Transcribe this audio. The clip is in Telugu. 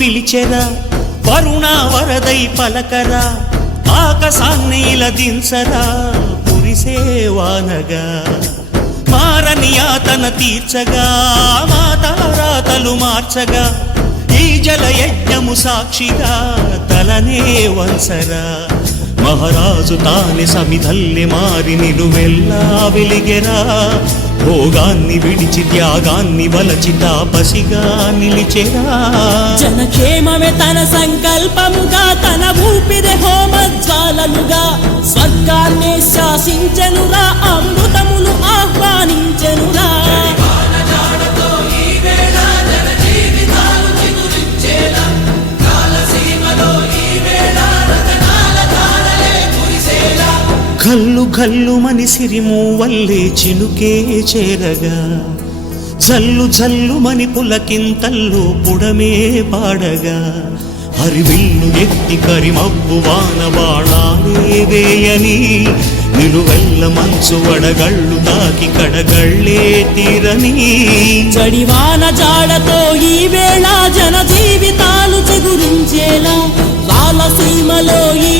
పిలిచెరా వరుణ వరదై పలకరా ఆకాశాన్నిల దించరా కురిసేవానగా మారని యాతన తీర్చగా మాతారాతలు మార్చగా ఈ జలయజ్ఞము సాక్షిగా తలనే వంసరా మహారాజు తానే సమిధల్లె మారి నిలువెల్లా వెలిగెరా భోగాన్ని విడిచి త్యాగాన్ని వలచి తాపసిగా నిలిచెరా జనక్షేమమే తన సంకల్పముగా తన ఊపిరి హోమజ్వాలలుగా స్వర్గాన్ని శాసించెనురా అమృతమును ఆహ్వానించెనురా గల్లు గల్లు మని సిరిము వల్లే చినుకే చేరగా జల్లు జల్లు మని పులకింతల్లు పుడమే పాడగా హరివిల్లు ఎత్తి కరిమబ్బు వాన బాణాలే వేయని నిలువెల్ల మంచు వడగళ్ళు తాకి కడగళ్ళే తీరని చడివాన జాడతో ఈ వేళ జన జీవితాలు చిగురించేలా రాలసీమలో ఈ